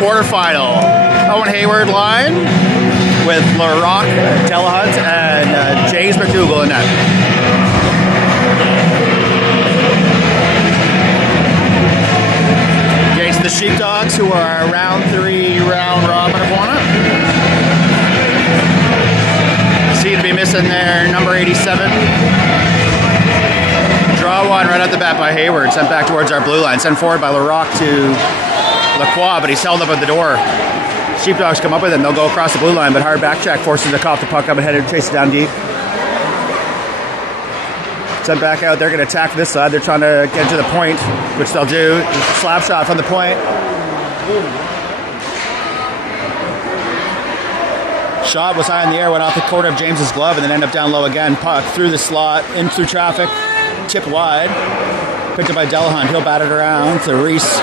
quarterfinal. Owen Hayward line with LaRock, Delahunt, and James McDougall in net. Against the Sheepdogs, who are a round 3 round robin opponent. Seem to be missing their number 87. Draw one right at the bat by Hayward, sent back towards our blue line. Sent forward by LaRock to Lacroix, but he's held up at the door. Sheepdogs come up with him. They'll go across the blue line, but hard back check forces the cough the puck up ahead and chase it down deep. Sent back out. They're going to attack this side. They're trying to get to the point, which they'll do. Slap shot from the point. Shot was high in the air, went off the corner of James's glove, and then ended up down low again. Puck through the slot, in through traffic, tipped wide. Picked up by Delahunt. He'll bat it around to Reese.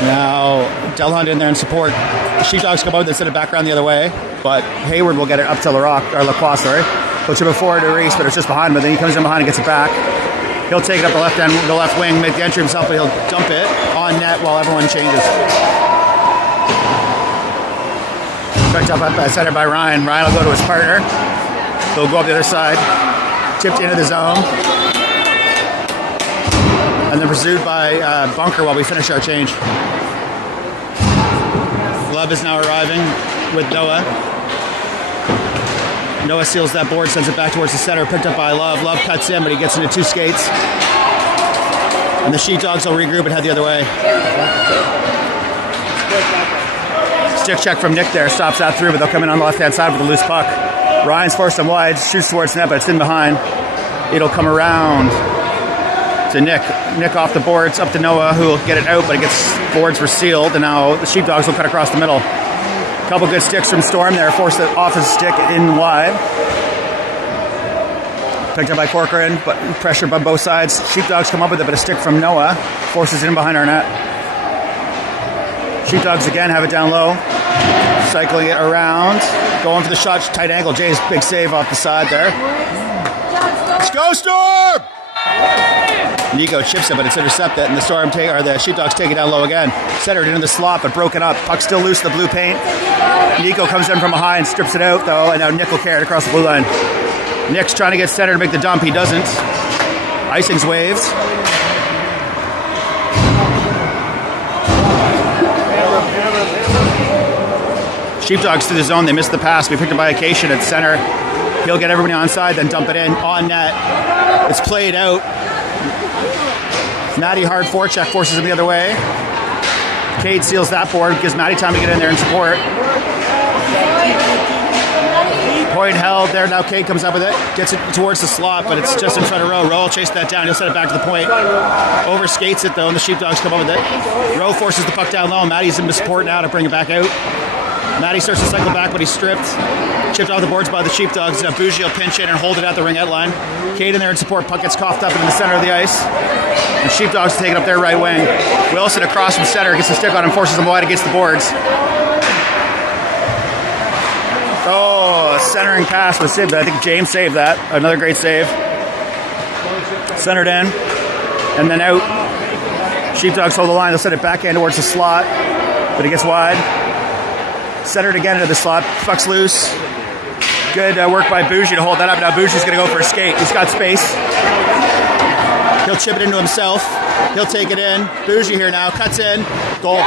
Now Delahunt in there in support. The Sheepdogs come out and send it back around the other way, but Hayward will get it up to Lacroix, sorry. He'll chip it forward to Reese, but it's just behind him. But then he comes in behind and gets it back. He'll take it up the left end, the left wing, make the entry himself, but he'll dump it on net while everyone changes. Picked up at center by Ryan. Ryan will go to his partner. He'll go up the other side. Tipped into the zone. And then pursued by Bunker while we finish our change. Love is now arriving with Noah. Noah seals that board, sends it back towards the center. Picked up by Love. Love cuts in, but he gets into 2 skates. And the Sheepdogs will regroup and head the other way. Stick check from Nick there, stops that through, but they'll come in on the left-hand side with a loose puck. Ryan's forced him wide, shoots towards net, but it's in behind. It'll come around to Nick. Nick off the boards, up to Noah, who will get it out, but it gets boards were sealed, and now the Sheepdogs will cut across the middle. Couple good sticks from Storm there, forced it off his stick in wide. Picked up by Corcoran, but pressure by both sides. Sheepdogs come up with it, but a stick from Noah forces it in behind our net. Sheepdogs again have it down low, cycling it around, going for the shot, tight angle. Jay's big save off the side there. Let's go, Storm! Nico chips it, but it's intercepted, and the Sheepdogs take it down low again. Centered into the slot, but broken up. Puck still loose in the blue paint. Nico comes in from behind, strips it out though, and now Nick will carry it across the blue line. Nick's trying to get centered to make the dump. He doesn't. Icing's waves. Sheepdogs through the zone. They missed the pass. We picked it by Acacian at center. He'll get everybody onside, then dump it in on net. It's played out. Matty hard forecheck forces him the other way. Cade seals that board, gives Matty time to get in there and support. Point held there. Now Cade comes up with it, gets it towards the slot, but it's just in front of Rowe. Rowe will chase that down. He'll set it back to the point. Overskates it though, and the Sheepdogs come up with it. Rowe forces the puck down low. Matty's in the support now to bring it back out. Matty starts to cycle back, but he's stripped. Chipped off the boards by the Sheepdogs. Bougie will pinch in and hold it at the ringette line. Cade in there in support. Puck gets coughed up in the center of the ice. And Sheepdogs take it up their right wing. Wilson across from center, gets the stick on him, forces him wide against the boards. Oh, a centering pass was saved. I think James saved that. Another great save. Centered in. And then out. Sheepdogs hold the line. They'll set it back in towards the slot. But it gets wide. Centered again into the slot. Puck's loose. Good work by Bougie to hold that up. Now Bougie's going to go for a skate. He's got space. He'll chip it into himself. He'll take it in. Bougie here now. Cuts in. Goal.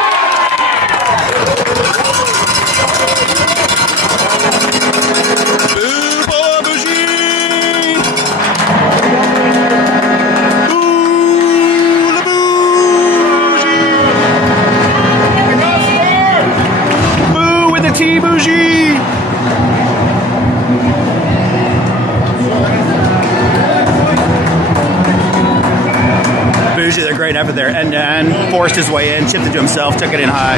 Boo, boy, Bougie! Boo, la Bougie! Boo with the T, Bougie! Bougie, they're great effort there. And forced his way in, chipped it to himself, took it in high.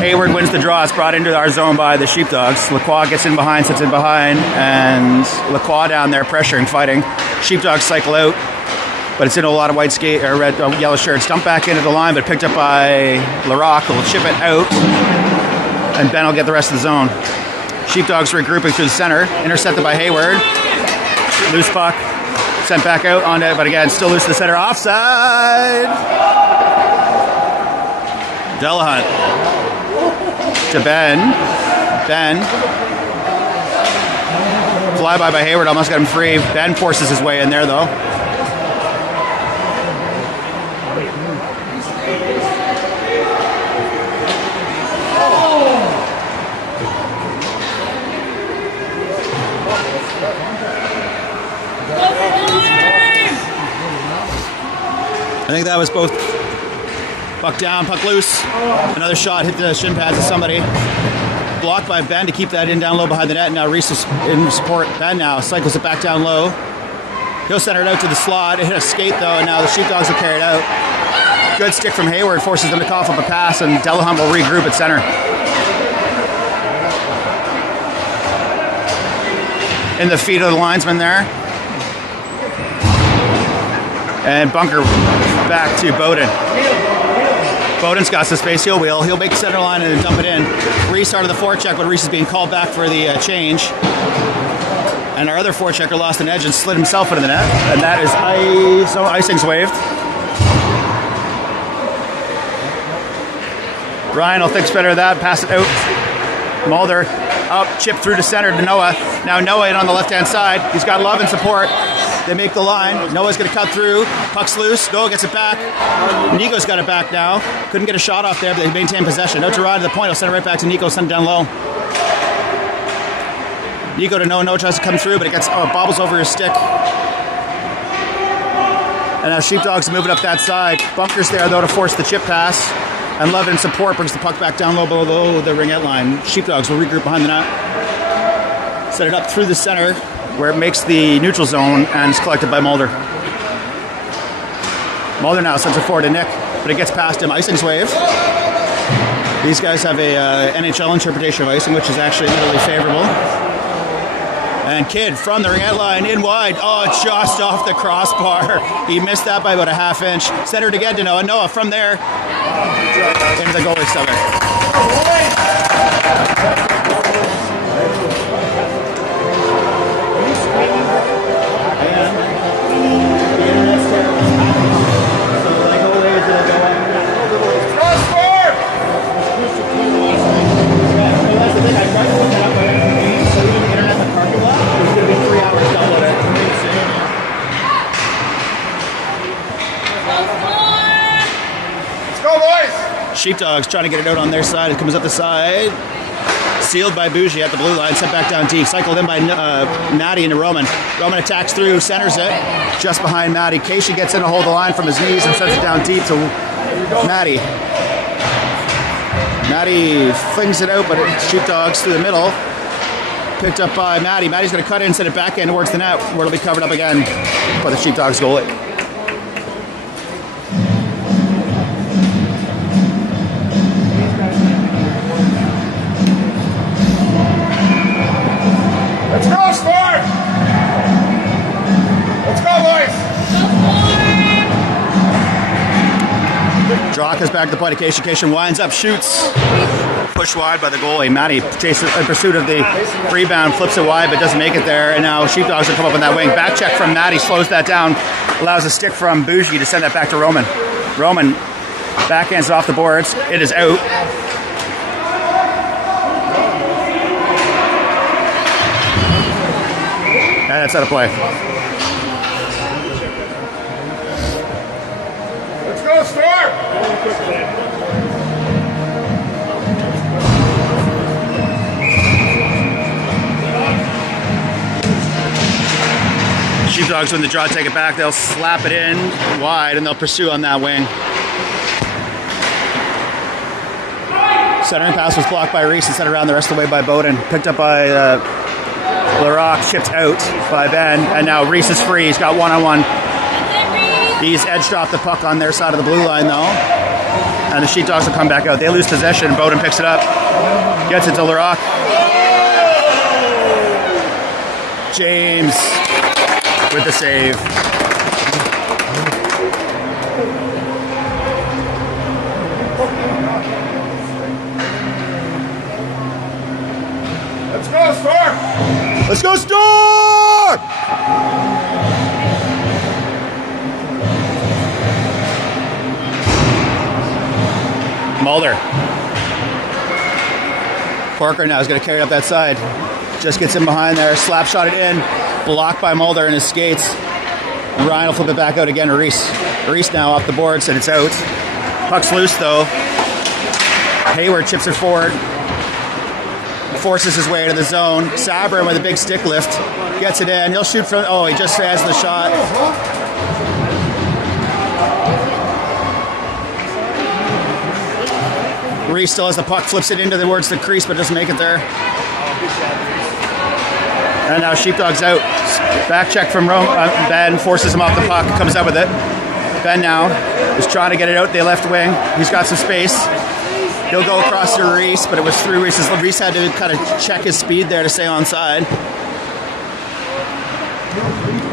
Hayward wins the draw. It's brought into our zone by the Sheepdogs. Lacroix gets in behind, sits in behind, and Lacroix down there pressuring, fighting. Sheepdogs cycle out, but it's in a lot of white skate or red, yellow shirts. Dumped back into the line, but picked up by LaRock, who will chip it out, and Ben will get the rest of the zone. Sheepdogs regrouping through the center, intercepted by Hayward. Loose puck. Sent back out on it, but again, still loose to the center. Offside! Delahunt to Ben. Ben. Flyby by Hayward, almost got him free. Ben forces his way in there, though. I think that was both puck down, puck loose. Another shot hit the shin pads of somebody. Blocked by Ben to keep that in down low behind the net. And now Reese is in support. Ben now cycles it back down low. He'll center it out to the slot. It hit a skate though, and now the Sheepdogs will carry it out. Good stick from Hayward forces them to cough up a pass, and Delahunt will regroup at center. In the feet of the linesman there. And bunker back to Bowden. Bowden's got some space. He'll wheel. He'll make the center line and then dump it in. Restart of the forecheck when Reese is being called back for the change. And our other forechecker lost an edge and slid himself into the net. And that is ice. So icing's waved. Ryan will think better of that. Pass it out. Mulder up, chip through to center to Noah. Now Noah in on the left-hand side. He's got love and support. They make the line. Noah's going to cut through. Puck's loose. Noah gets it back. Nico's got it back now. Couldn't get a shot off there, but they maintain possession. Out to Ryan to the point. He'll send it right back to Nico. Send it down low. Nico to Noah. Noah tries to come through, but it gets bobbles over his stick. And now Sheepdogs moving up that side. Bunker's there, though, to force the chip pass. And Love in support brings the puck back down low below the ringette line. Sheepdogs will regroup behind the net. Set it up through the center, where it makes the neutral zone and is collected by Mulder. Mulder now sends it forward to Nick, but it gets past him. Icing's waved. These guys have a NHL interpretation of icing, which is actually admittedly favorable. And Kidd from the ringette line in wide. Oh, just off the crossbar. He missed that by about a half inch. Centered again to Noah. Noah from there into the goalie stomach. Sheepdogs trying to get it out on their side. It comes up the side. Sealed by Bougie at the blue line. Sent back down deep. Cycled in by Matty into Roman. Roman attacks through. Centers it. Just behind Matty. Casey gets in to hold the line from his knees and sends it down deep to Matty. Matty flings it out, but Sheepdogs through the middle. Picked up by Matty. Matty's going to cut in, send it back in towards the net, where it'll be covered up again by the Sheepdogs goalie. Let's go, Sport! Let's go, boys! Jock is back to the point of Cation. Cation winds up, shoots. Pushed wide by the goalie. Matty chases in pursuit of the rebound, flips it wide, but doesn't make it there. And now Sheepdogs will come up on that wing. Back check from Matty, slows that down. Allows a stick from Bougie to send that back to Roman. Roman backhands it off the boards. It is out. And it's out of play. Let's go, Storm! Sheepdogs, when the draw take it back, they'll slap it in wide and they'll pursue on that wing. Centering pass was blocked by Reese and sent around the rest of the way by Bowden. Picked up by Larocque, chipped out by Ben, and now Reese is free. He's got one-on-one. He's edged off the puck on their side of the blue line, though. And the Sheepdogs will come back out. They lose possession. Bowden picks it up. Gets it to Larocque. James with the save. Let's go, Storm! Let's go, Storm! Mulder. Corker now is going to carry it up that side. Just gets in behind there. Slap shot it in. Blocked by Mulder and his skates. And Ryan will flip it back out again to Reese. Reese now off the boards and it's out. Puck's loose though. Hayward chips it forward. Forces his way into the zone. Sabrin with a big stick lift. Gets it in. He'll shoot from... Oh, he just has the shot. Reese still has the puck. Flips it into towards the crease, but doesn't make it there. And now Sheepdogs out. Back check from Ben. Forces him off the puck. Comes up with it. Ben now is trying to get it out the left wing. He's got some space. He'll go across to Reese, but it was through Reese. Reese had to kind of check his speed there to stay onside.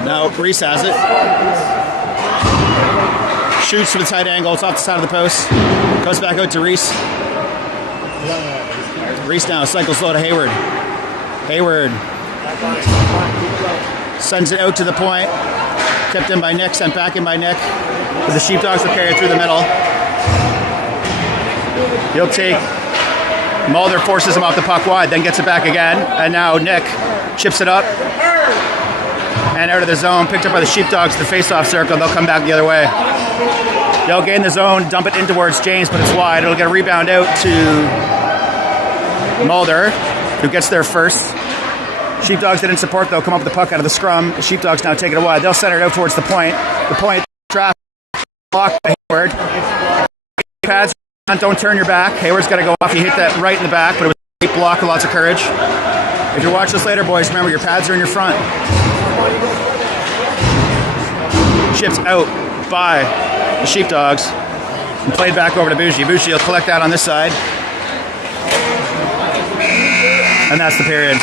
Now Reese has it. Shoots from the tight angle. It's off the side of the post. Goes back out to Reese. Reese now cycles low to Hayward. Hayward sends it out to the point. Kept in by Nick, sent back in by Nick. But the Sheepdogs will carry it through the middle. He'll take... Mulder forces him off the puck wide, then gets it back again. And now Nick chips it up. And out of the zone, picked up by the Sheepdogs, the face-off circle. They'll come back the other way. They'll gain the zone, dump it in towards James, but it's wide. It'll get a rebound out to Mulder, who gets there first. Sheepdogs didn't support, though. Come up with the puck out of the scrum. The Sheepdogs now take it wide. They'll center it out towards the point. The point, trap, blocked by Hayward. Pads, don't turn your back. Hayward's got to go off. He hit that right in the back, but it was a great block with lots of courage. If you watch this later, boys, remember your pads are in your front. Chips out by the Sheepdogs and played back over to Bougie. Bougie will collect that on this side. And that's the period.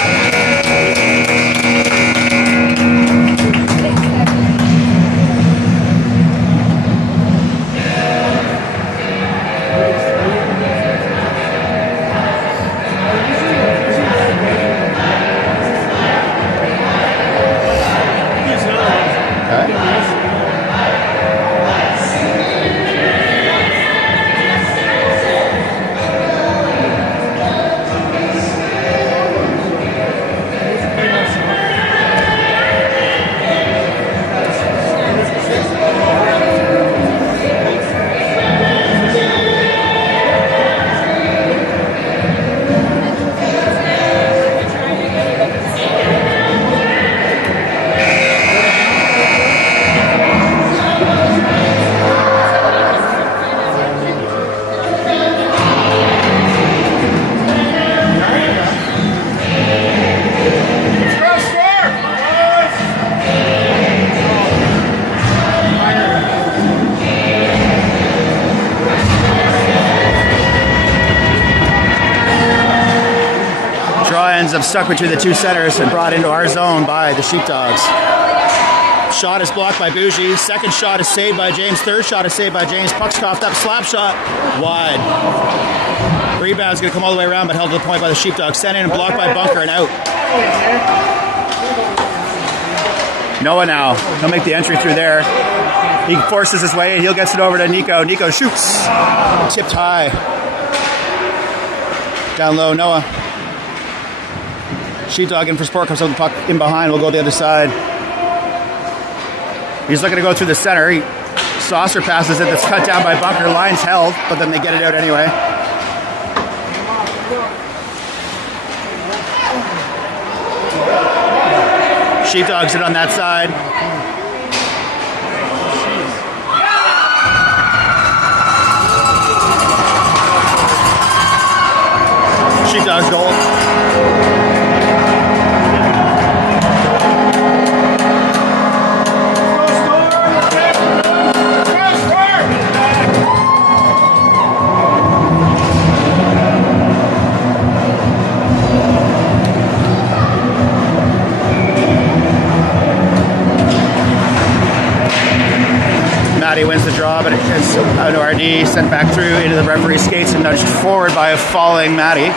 Up stuck between the two centers and brought into our zone by the Sheepdogs. Shot is blocked by Bougie. Second shot is saved by James. Third shot is saved by James. Puck's coughed up. Slap shot wide. Rebound's going to come all the way around, but held to the point by the Sheepdogs. Sent in and blocked by Bunker and out. Noah now. He'll make the entry through there. He forces his way and he'll get it over to Nico. Nico shoots. Tipped high. Down low, Noah. Sheepdog in for support, comes up with the puck in behind, we'll go the other side. He's looking to go through the center. Saucer passes it, that's cut down by Bunker. Line's held, but then they get it out anyway. Sheepdogs it on that side. Sheepdogs goal. Matty wins the draw, but it's out to RD, sent back through into the referee's skates and nudged forward by a falling Matty.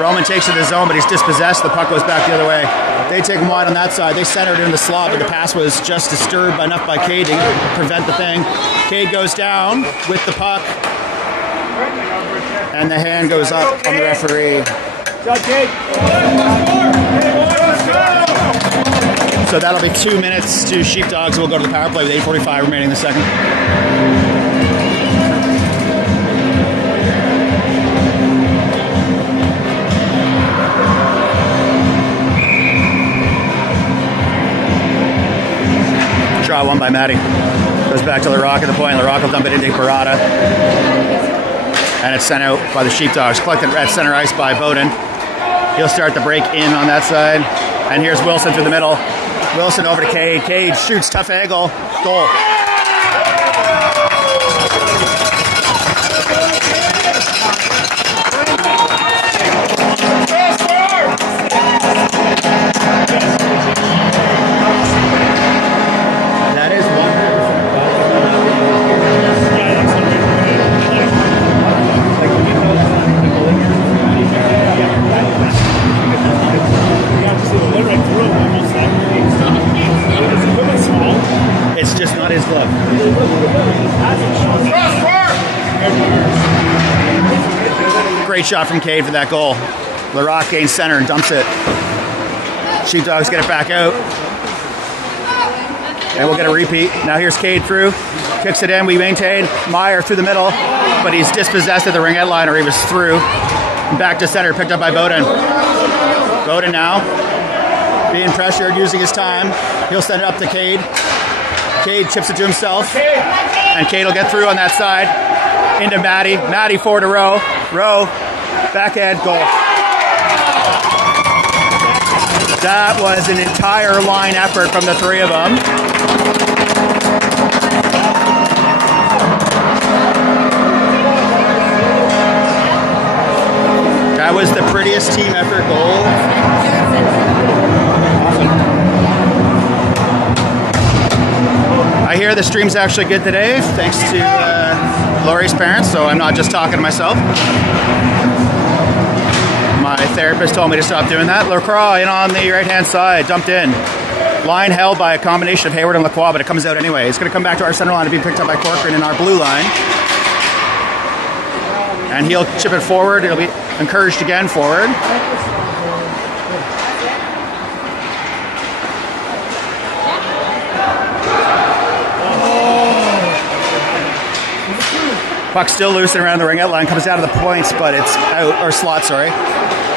Roman takes it to the zone, but he's dispossessed. The puck goes back the other way. They take him wide on that side. They center it in the slot, but the pass was just disturbed enough by Cade to prevent the thing. Cade goes down with the puck. And the hand goes up on the referee. So that'll be 2 minutes to Sheepdogs. We'll go to the power play with 8:45 remaining in the second. Draw one by Matty. Goes back to LaRock at the point. LaRock will dump it into Parada. And it's sent out by the Sheepdogs. Collected at center ice by Bowden. He'll start the break in on that side. And here's Wilson through the middle. Wilson over to Cade. Cade shoots, tough angle. Goal. That is 100%. It's just not his glove. Great shot from Cade for that goal. LaRock gains center and dumps it. Sheepdogs get it back out. And we'll get a repeat. Now here's Cade through. Kicks it in. We maintain. Meyer through the middle. But he's dispossessed at the ringette line, or he was through. Back to center. Picked up by Bowden. Bowden now being pressured, using his time. He'll send it up to Cade. Cade chips it to himself. And Cade will get through on that side. Into Matty. Matty forward to Rowe. Rowe. Backhand goal. That was an entire line effort from the three of them. That was the prettiest team effort goal. I hear the stream's actually good today, thanks to Laurie's parents, so I'm not just talking to myself. My therapist told me to stop doing that. Lacroix in on the right-hand side, dumped in. Line held by a combination of Hayward and Lacroix, but it comes out anyway. It's going to come back to our center line to be picked up by Corcoran in our blue line. And he'll chip it forward. It'll be encouraged again forward. Puck still loose and around the ringette line. Comes out of the points, but it's out, or slot, sorry.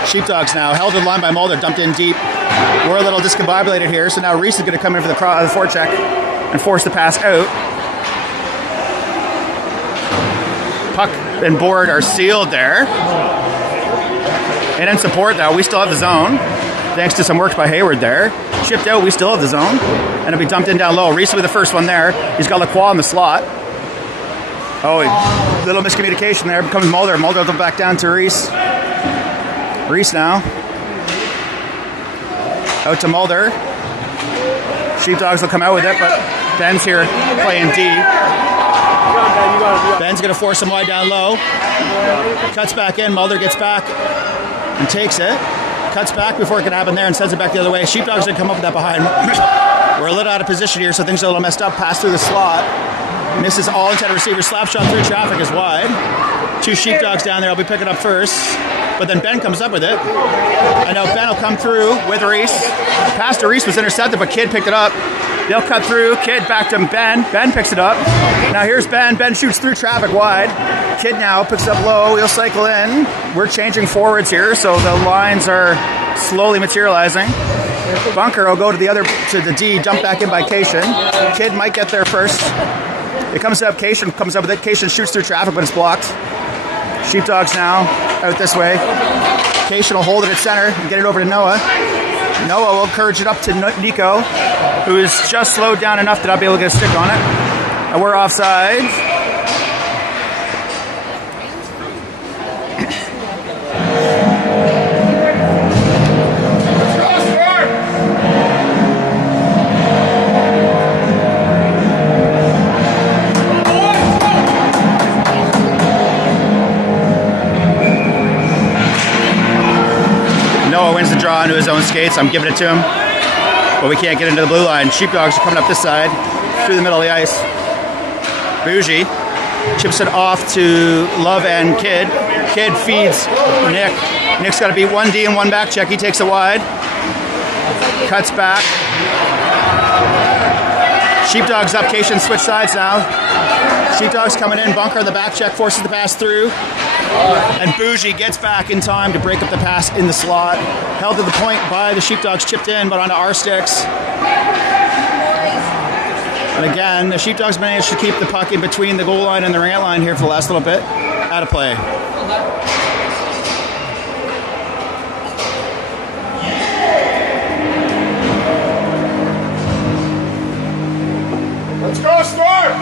Sheepdogs now. Held in line by Mulder. Dumped in deep. We're a little discombobulated here, so now Reese is going to come in for the forecheck and force the pass out. Puck and board are sealed there. And in support, though, we still have the zone. Thanks to some work by Hayward there. Chipped out, we still have the zone. And it'll be dumped in down low. Reese with the first one there. He's got Lacroix in the slot. Oh, a little miscommunication there. Comes Mulder. Mulder will back down to Reese. Reese now. Out to Mulder. Sheepdogs will come out with it, but Ben's here playing D. Ben's going to force him wide down low. Cuts back in. Mulder gets back and takes it. Cuts back before it can happen there and sends it back the other way. Sheepdogs didn't come up with that behind. We're a little out of position here, so things are a little messed up. Pass through the slot. Misses all intended receiver. Slap shot through traffic is wide. Two Sheepdogs down there. I'll be picking up first. But then Ben comes up with it. I know Ben will come through with Reese. Pass to Reese was intercepted, but Kidd picked it up. They'll cut through. Kidd back to Ben. Ben picks it up. Now here's Ben. Ben shoots through traffic wide. Kidd now picks it up low. He'll cycle in. We're changing forwards here, so the lines are slowly materializing. Bunker will go to the D, dump back in by Cation. Kidd might get there first. It comes up, Cation comes up with it. Cation shoots through traffic, but it's blocked. Sheepdogs now out this way. Cation will hold it at center and get it over to Noah. Noah will encourage it up to Nico, who is just slowed down enough that I'll be able to get a stick on it. And we're offside. Noah wins the draw into his own skates. I'm giving it to him. But we can't get into the blue line. Sheepdogs are coming up this side, through the middle of the ice. Bougie Chips it off to Love and Kid. Kid feeds Nick. Nick's got to beat 1D and one back check. He takes it wide. Cuts back. Sheepdogs up. Cation switch sides now. Sheepdogs coming in. Bunker on the back check. Forces the pass through. And Bougie gets back in time to break up the pass in the slot. Held to the point by the Sheepdogs. Chipped in, but onto our sticks. And again, the Sheepdogs managed to keep the puck in between the goal line and the ring out line here for the last little bit. Out of play. Let's go, Storm!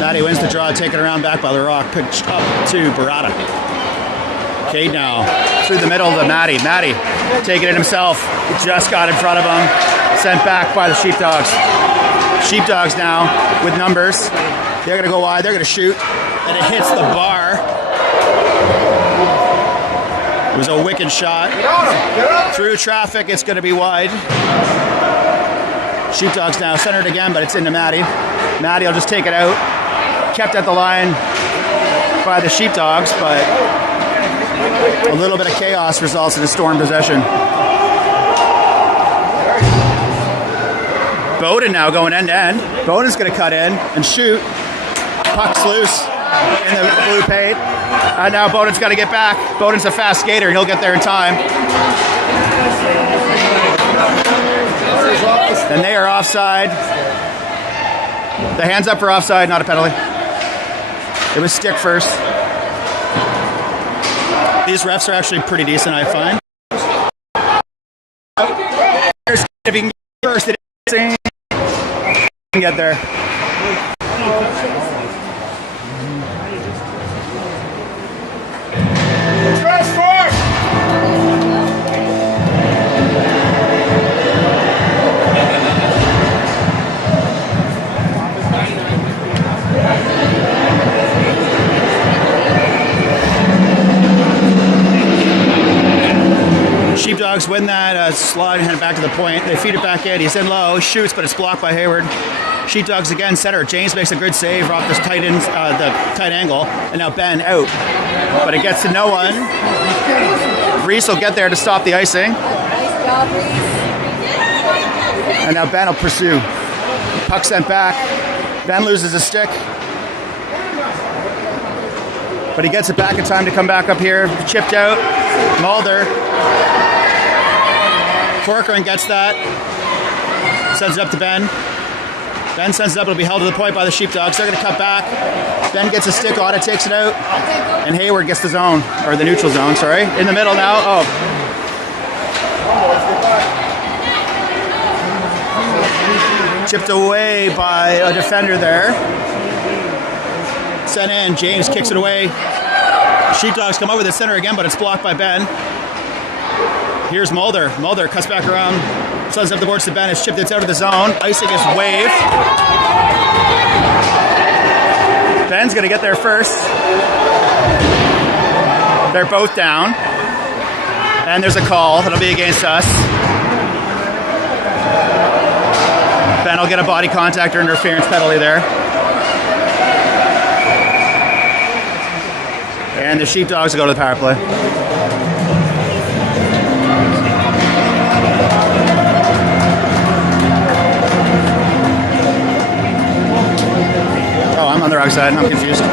Matty wins the draw, taken around back by the rock, pitched up to Barada. Cade now through the middle to Matty. Matty taking it himself. He just got in front of him. Sent back by the Sheepdogs. Sheepdogs now with numbers. They're going to go wide. They're going to shoot. And it hits the bar. It was a wicked shot. Get on him! Get on him! Through traffic, it's going to be wide. Sheepdogs now centered again, but it's into Matty. Matty will just take it out. Kept at the line by the Sheepdogs, but a little bit of chaos results in a Storm possession. Bowden now going end to end. Bowden's going to cut in and shoot. Puck's loose in the blue paint. And now Bowden's got to get back. Bowden's a fast skater. He'll get there in time. And they are offside. The hands up for offside, not a penalty. It was stick first. These refs are actually pretty decent, I find. If he can get first, it is. Get there. Let's go, Storm! Sheepdogs win that slide and head it back to the point. They feed it back in. He's in low, shoots, but it's blocked by Hayward. Sheepdogs again center. James makes a good save off this tight end, the tight angle, and now Ben out. But it gets to no one. Reese will get there to stop the icing. Nice job, Reese. And now Ben will pursue. Puck sent back. Ben loses a stick. But he gets it back in time to come back up here. Chipped out. Mulder. Corcoran gets that. Sends it up to Ben. Ben sends it up. It'll be held to the point by the Sheepdogs. They're going to cut back. Ben gets a stick on it, takes it out. And Hayward gets the zone, or the neutral zone, sorry. In the middle now. Oh. Chipped away by a defender there. Sent in. James kicks it away. Sheepdogs come over the center again, but it's blocked by Ben. Here's Mulder. Mulder cuts back around. Sends up the boards to Ben. It's chipped. It's out of the zone. Icing is waved. Ben's going to get there first. They're both down. And there's a call. It'll be against us. Ben will get a body contact or interference penalty there. And the Sheepdogs will go to the power play. Oh, I'm on the wrong side. I'm confused.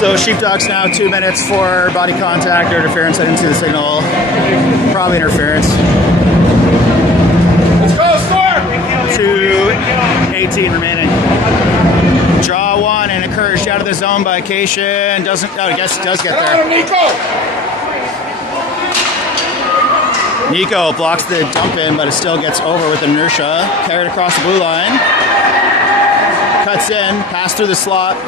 So Sheepdogs now 2 minutes for body contact or interference. I didn't see the signal. Probably interference. Let's go, Storm! 2:18 remaining. Draw one and encouraged out of the zone by Cation. Doesn't. Oh, I guess does get Get on him, there. Nico! Nico blocks the dump in, but it still gets over with inertia. Carried across the blue line. Cuts in, pass through the slot.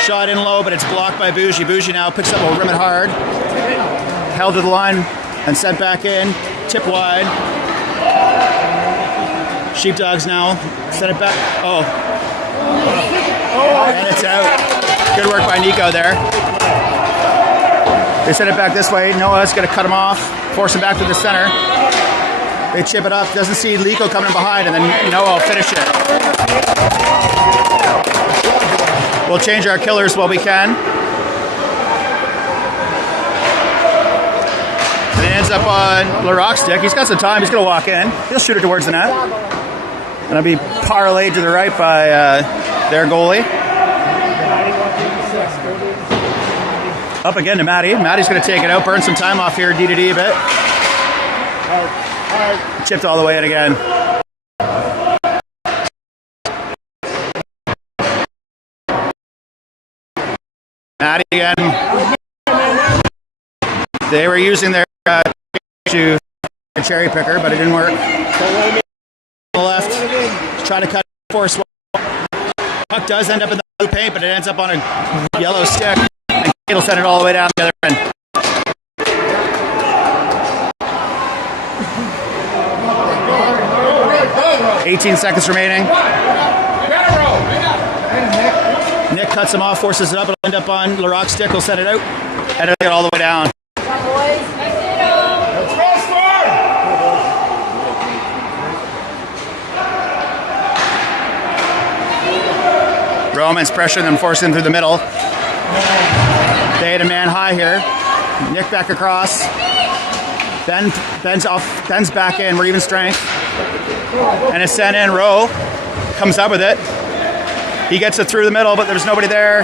Shot in low, but it's blocked by Bougie. Bougie now picks up, will rim it hard. Held to the line and sent back in. Tip wide. Sheepdogs now. Set it back. Oh. And it's out. Good work by Nico there. They set it back this way. Noah's going to cut him off. Force him back to the center. They chip it up. Doesn't see Lico coming behind, and then Noah will finish it. We'll change our killers while we can. And it ends up on LaRock's stick. He's got some time. He's going to walk in. He'll shoot it towards the net. And it'll be parlayed to the right by their goalie. Up again to Matty. Matty's going to take it out, burn some time off here, D2D a bit. Chipped all the way in again. Matty again. They were using their cherry picker, but it didn't work. The left, try to cut force. Puck does end up in the blue paint, but it ends up on a yellow stick, and it'll send it all the way down the other end. $18 seconds remaining. Nick cuts him off, forces it up. It'll end up on LaRock's stick. He'll send it out, and it'll get all the way down. Roman's pressuring them, forcing them through the middle. They had a man high here. Nick back across. Ben's back in. We're even strength. And it's sent in. Rowe comes up with it. He gets it through the middle, but there's nobody there.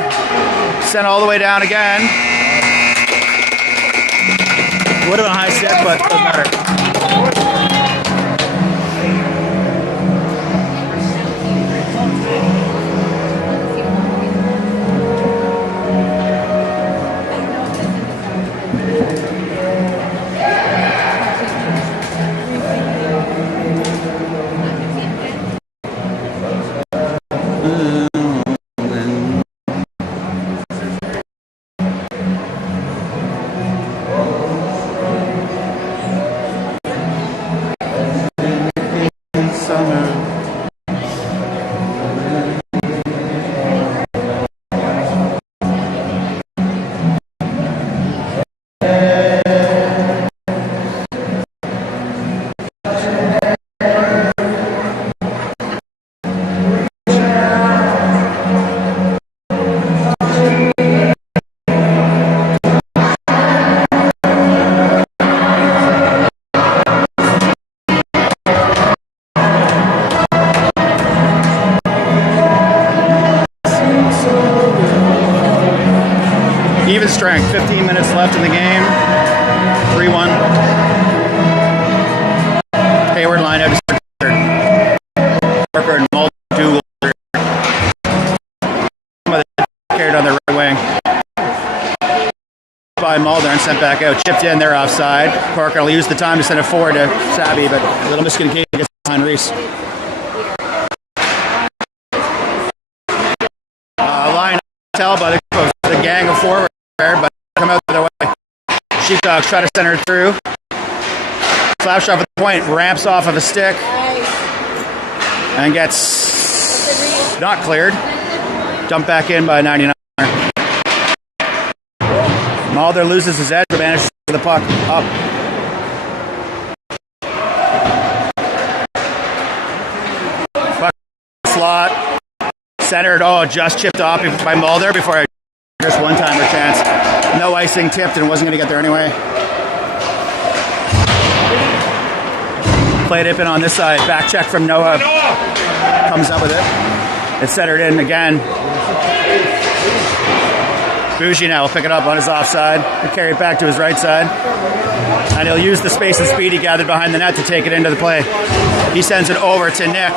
Sent all the way down again. Would have been a high stick, but doesn't matter. Even strength, 15 minutes left in the game. 3-1. Hayward line out to start third. Parker and Mulder do carried on their right wing. By Mulder and sent back out. Chipped in, they're offside. Parker will use the time to send it forward to Sabby, but a little miscommunication gets behind Reese. Line tell by the gang of forward. But come out the other way. Sheepdogs try to center through. Slap shot at the point, ramps off of a stick and gets not cleared. Dumped back in by 99. Mulder loses his edge, but manages to the puck up. Puck slot. Centered. Oh, just chipped off by Mulder before I. Just one-timer chance. No icing, tipped, and wasn't going to get there anyway. Played it in on this side. Back check from Noah. Comes up with it. It's centered in again. Bougie now will pick it up on his offside and carry it back to his right side. And he'll use the space and speed he gathered behind the net to take it into the play. He sends it over to Nick.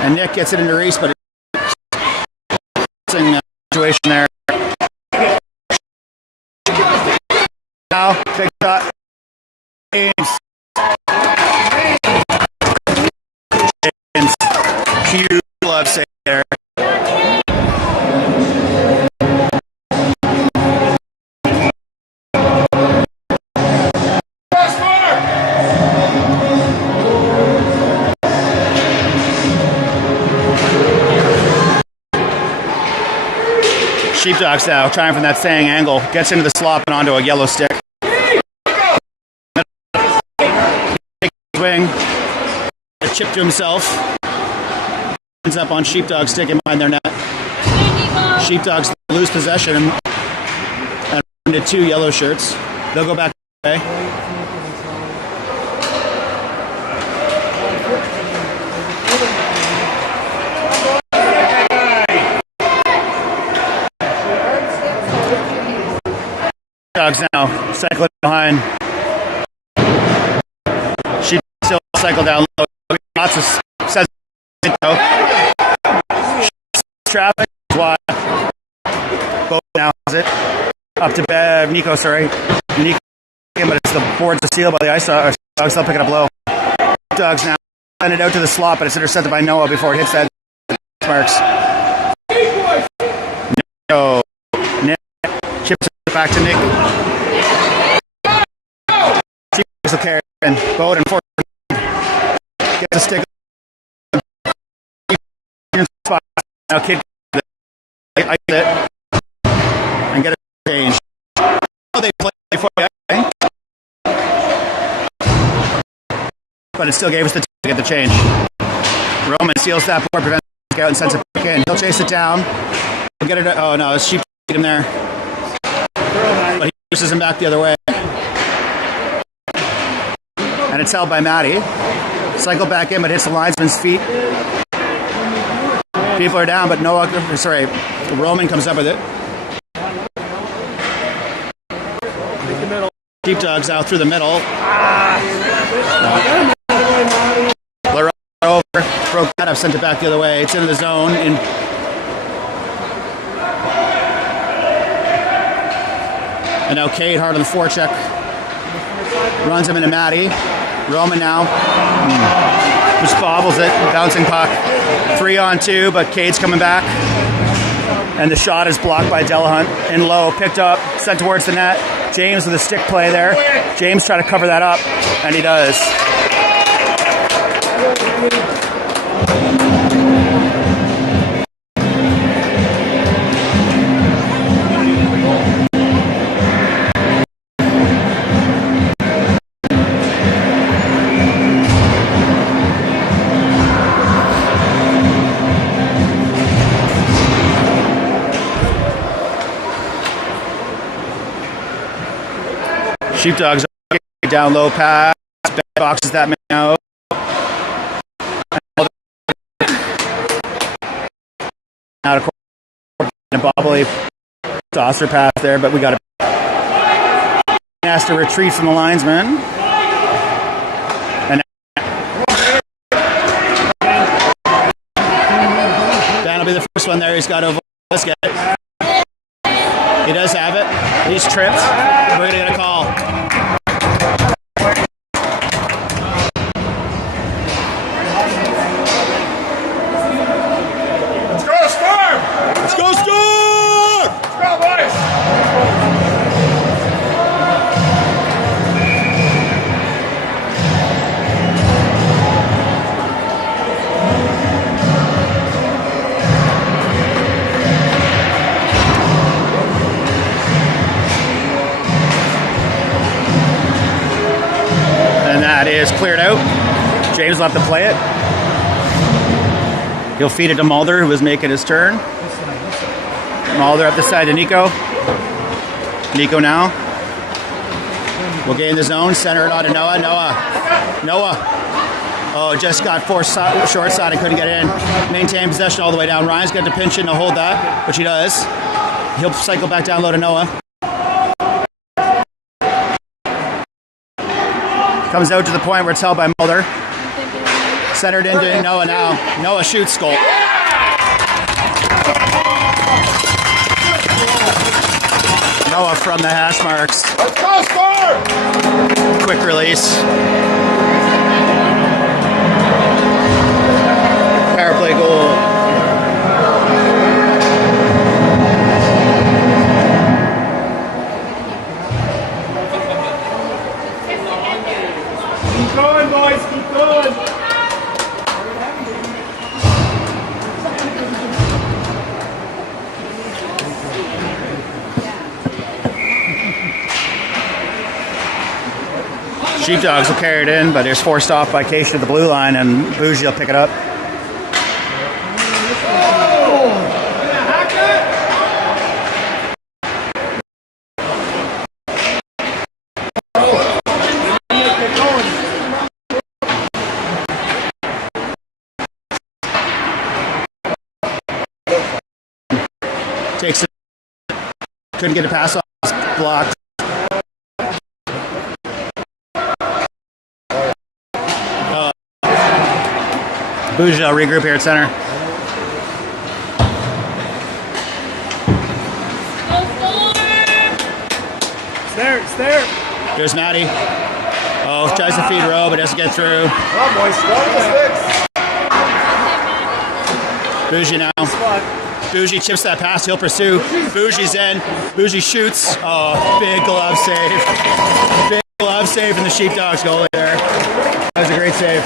And Nick gets it into Reese, but it's situation there. Now, big shot. Huge glove save there. Sheepdogs now trying from that staying angle. Gets into the slop and onto a yellow stick. Wing. A chip to himself. Ends up on Sheepdogs sticking behind their net. Sheepdogs lose possession and into 2 yellow shirts. They'll go back away. Dogs now cycling behind. She still cycle down low. Lots of says traffic is why. Boat now has it up to Nico. Sorry, Nico, but it's the boards of steel by the ice. Dogs still picking up low. Dogs now send it out to the slot, but it's intercepted by Noah before it hits that marks. No, Nick chips it back to Nick. She's okay, and Bowden for gets a stick. Now kid ice it and get a change. They play for you, but it still gave us the time to get the change. Roman steals that board, prevents it out and sends it back in. He'll chase it down. He'll get it. Oh no, it's Sheep him there, but he pushes him back the other way. And it's held by Matty. Cycle back in, but hits the linesman's feet. People are down, but Roman comes up with it. Sheepdogs out through the middle. Over, broke that up, sent it back the other way. It's into the zone. And now Cade hard on the forecheck. Runs him into Matty. Roman now. Just bobbles it. Bouncing puck. 3-on-2, but Cade's coming back. And the shot is blocked by Delahunt. In low, picked up, sent towards the net. James with a stick play there. James trying to cover that up, and he does. Sheepdogs down low pass, boxes that man out. Out of court, and a bobbly saucer pass there, but we got a has to retreat from the linesman. And Dan will be the first one there. He's got to let's get it. He does have it. He's tripped. We're gonna get a call. Let's go, Storm! Let's go, Storm! Let's go, boys! That is cleared out. James will have to play it. He'll feed it to Mulder, who was making his turn. Mulder up the side to Nico. Nico now. We'll gain the zone. Center it on to Noah. Noah. Oh, just got forced short side and couldn't get in. Maintain possession all the way down. Ryan's got to pinch in to hold that, which he does. He'll cycle back down low to Noah. Comes out to the point where it's held by Mulder. Centered into Noah now. Noah shoots goal. Noah from the hash marks. Let's go, Storm! Quick release. Power play goal. Keep going, boys, keep going. Sheepdogs will carry it in, but it's forced off by Cation at the blue line, and Bougie will pick it up. Takes it. Couldn't get a pass off. Blocked. Bougie will regroup here at center. It's there. Here's Matty. Oh, tries to feed Rowe, but doesn't get through. Come on, boys. Start the sticks. Bougie now. Bougie chips that pass. He'll pursue. Bougie's in. Bougie shoots. Oh, big glove save. Big glove save from the Sheepdogs goalie there. That was a great save.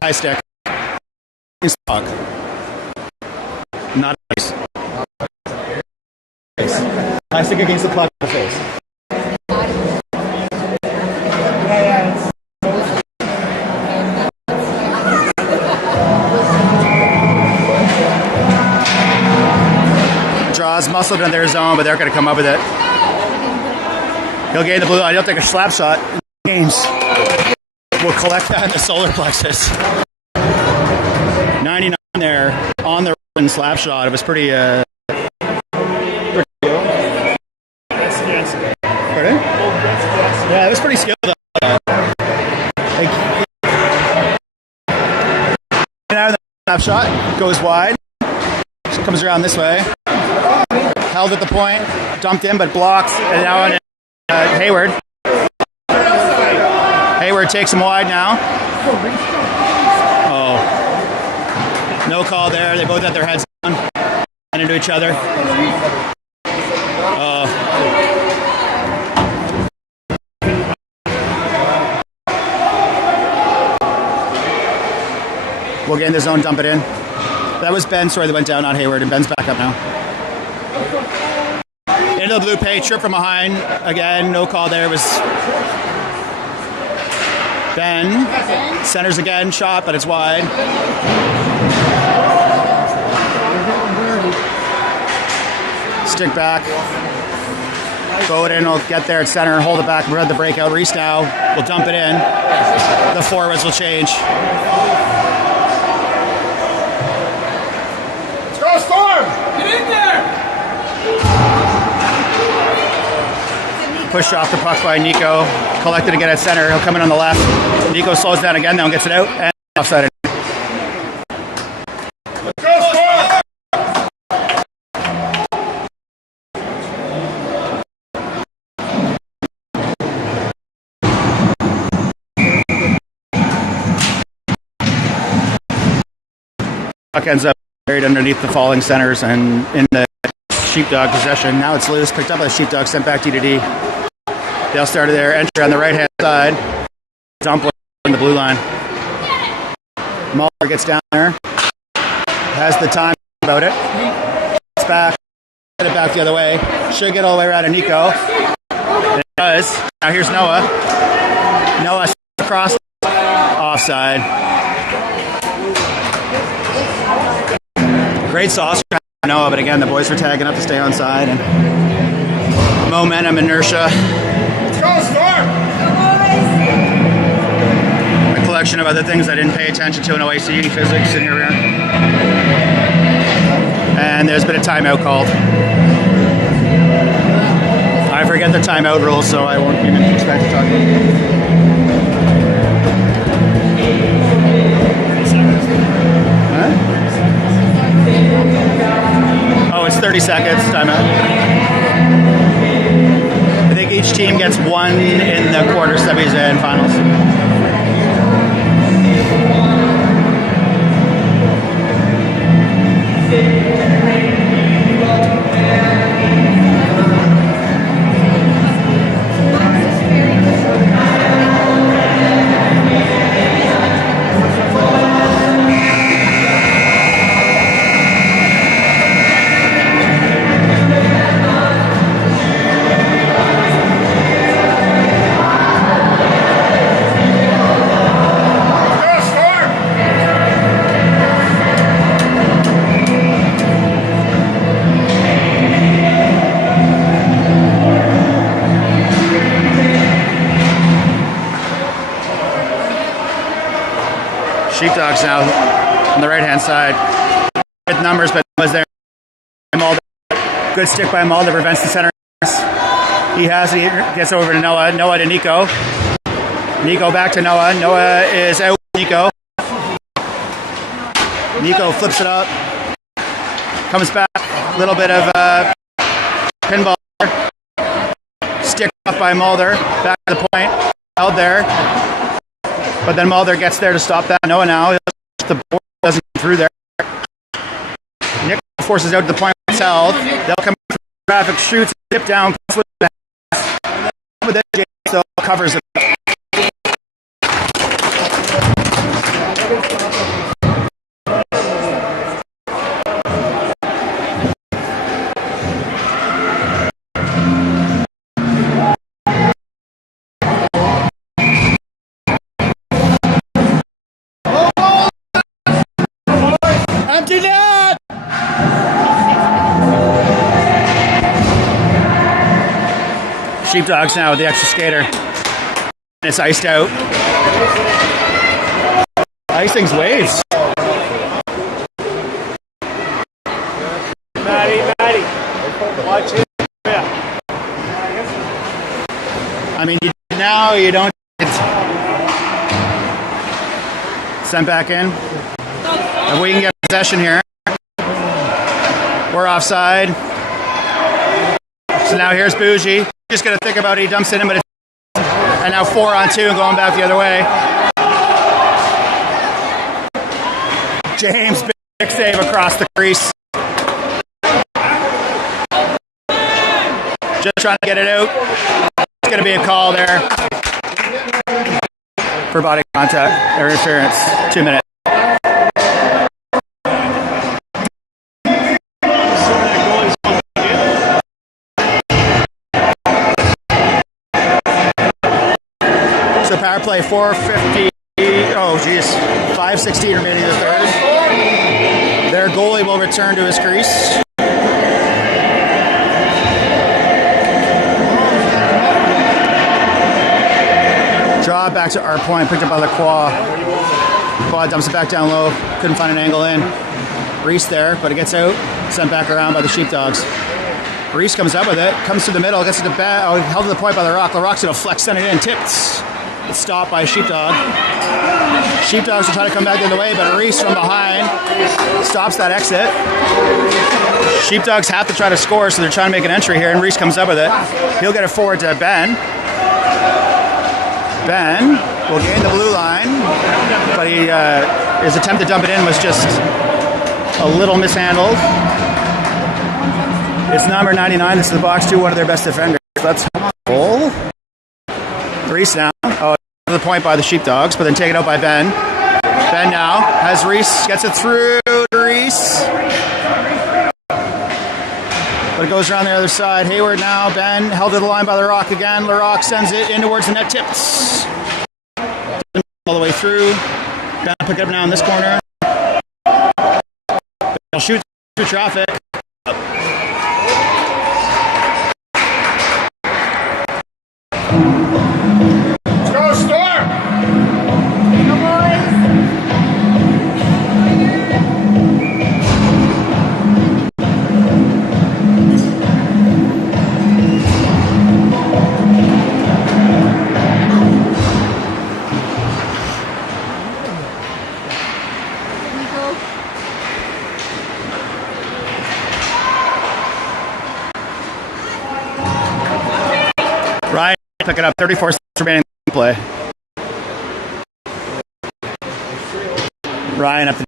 High stick. Not ice. High stick against the puck in the face. Draws muscled in their zone, but they're going to come up with it. He'll gain the blue line. He'll take a slap shot in games. We'll collect that in the solar plexus. 99 there on the slap shot. It was pretty cool. Pardon? Yeah, it was pretty skilled though. Now the slap shot goes wide. Comes around this way. Held at the point. Dumped in but blocked. And now on Hayward. Hayward takes him wide now. Oh. No call there. They both had their heads down and into each other. Oh. We'll get in the zone, dump it in. That was Ben, sorry, that went down, not Hayward, and Ben's back up now. Into the blue pay, trip from behind. Again, no call there. It was Ben. Centers again, shot, but it's wide. Stick back. Bowden will get there at center, hold it back, read the breakout. Reese now will dump it in. The forwards will change. Let's go, Storm! Get in there! Pushed off the puck by Nico. Collected again at center. He'll come in on the left. Nico slows down again now and gets it out. And offside. Let's go, Storm! Puck ends up buried underneath the falling centers and in the Sheepdog possession. Now it's loose. Picked up by the Sheepdog. Sent back D2D. They'll start their entry on the right-hand side. Dump in the blue line. Muller gets down there. Has the time about it. It's back. Get it back the other way. Should get all the way around to Nico. And it does. Now here's Noah. Noah across. Offside. Great sauce for Noah, but again, the boys were tagging up to stay on side. And momentum, inertia. Let's go, Storm! A collection of other things I didn't pay attention to in OAC, physics, and here. And there's been a timeout called. I forget the timeout rules, so I won't even expect to talk about it. Oh, it's 30 seconds, timeout. I think each team gets one in the quarter semis and finals. Sheepdogs now on the right-hand side. With numbers, but was there. Mulder. Good stick by Mulder, prevents the center. He has it. He gets over to Noah. Noah to Nico. Nico back to Noah. Noah is out. Nico. Nico flips it up. Comes back. A little bit of pinball. Stick up by Mulder. Back to the point. Held there. But then Mulder gets there to stop that. Noah now. The board doesn't get through there. Nick forces out to the point. It's held. They'll come through traffic, shoots, dip down. With it, James still covers it. Empty net! Sheepdogs now with the extra skater. It's iced out. Icing's waves. Maddie. Watch it. I mean, now you don't get sent back in. If we can get possession here. We're offside. So now here's Bougie. Just got to think about it. He dumps it in, but it's and now 4-on-2 and going back the other way. James, big save across the crease. Just trying to get it out. It's going to be a call there for body contact or interference. 2 minutes. So power play 4:50. Oh, geez. 5:16 remaining in the third. Their goalie will return to his crease. Draw back to our point, picked up by Lacroix. Quad dumps it back down low. Couldn't find an angle in. Reese there, but it gets out. Sent back around by the Sheepdogs. Reese comes up with it, comes to the middle, gets it to bat. Oh, held to the point by the Rock. The Rock's going to flex, send it in, tipped. It's stopped by Sheepdog. Sheepdogs will try to come back the other way, but Reese from behind stops that exit. Sheepdogs have to try to score, so they're trying to make an entry here, and Reese comes up with it. He'll get it forward to Ben. Ben will gain the blue line, but his attempt to dump it in was just a little mishandled. It's number 99. This is the box 2, one of their best defenders. That's full. Reese now. Oh, to the point by the Sheepdogs, but then taken out by Ben. Ben now has Reese, gets it through to Reese. But it goes around the other side. Hayward now. Ben held to the line by the Rock again. LaRock sends it in towards the net, tips. All the way through. Ben pick it up now in this corner. He'll shoot through traffic. Ryan pick it up. 34 seconds remaining in play. Ryan up to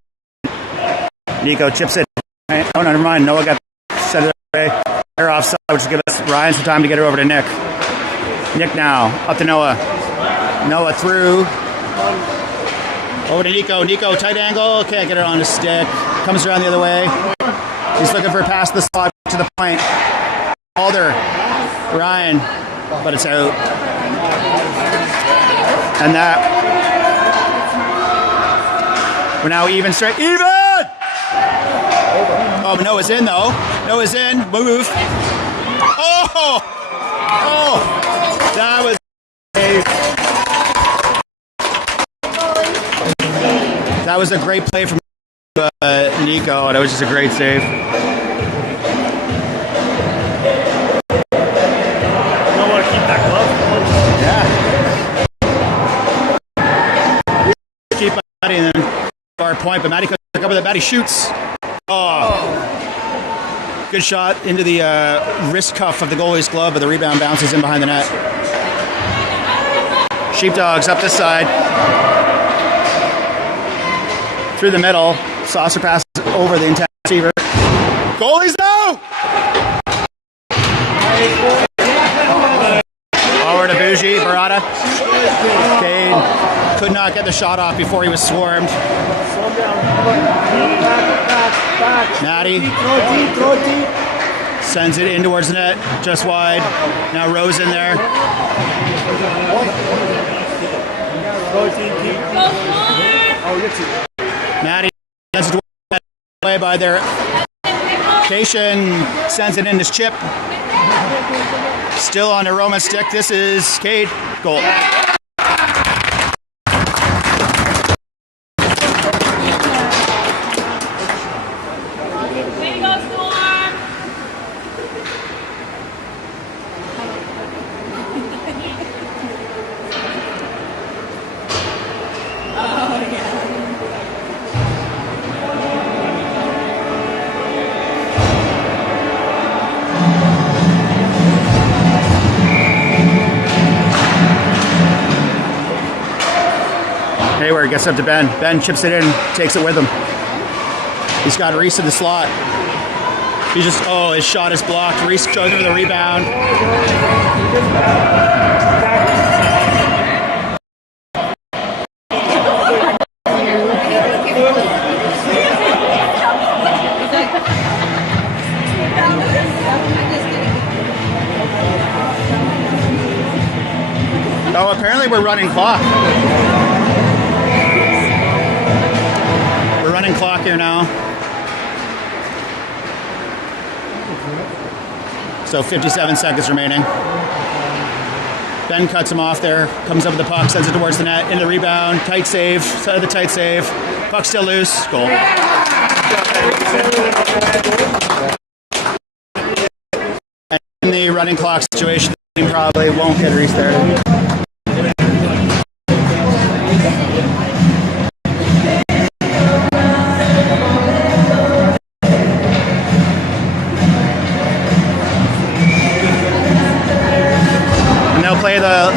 Nico, chips it. Oh, no, never mind. Noah got set it away. They're offside, which will give us Ryan some time to get it over to Nick. Nick now up to Noah. Noah through. Over to Nico. Nico, tight angle. Can't get it on his stick. Comes around the other way. He's looking for a pass to the slot to the point. Alder. Ryan. But it's out. And that. We're now even straight. Even! Oh, but Noah's in, though. Noah's in. Move. Oh! Oh! That was That was a great play from Nico, and it was just a great save. You don't want to keep that glove. Yeah. Keep Matty and then far point, but Matty comes up with it. Matty shoots. Oh. Good shot into the wrist cuff of the goalie's glove, but the rebound bounces in behind the net. Sheepdogs up this side. Through the middle. Saucer pass over the intact receiver. Goalies no! Over to Bougie, Barada. Cade could not get the shot off before he was swarmed. Matty sends it in towards the net, just wide. Now Rose in there. Matty sends it towards the net, play by their Cation, sends it in his chip. Still on the Roman stick. This is Cade. Goal. Hayward gets up to Ben. Ben chips it in, takes it with him. He's got Reese in the slot. He just, his shot is blocked. Reese goes over the rebound. Oh, apparently we're running clock. We're running clock here now. So 57 seconds remaining. Ben cuts him off there, comes up with the puck, sends it towards the net, in the rebound, tight save, side of the tight save. Puck still loose, goal. And in the running clock situation, the team probably won't get restarted. Play the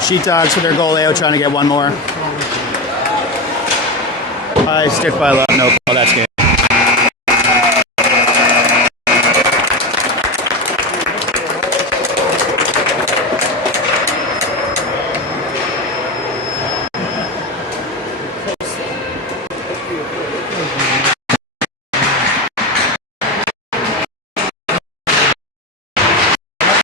Sheepdogs for their goal out, trying to get one more. I stick by love. Nope. Oh, that's game.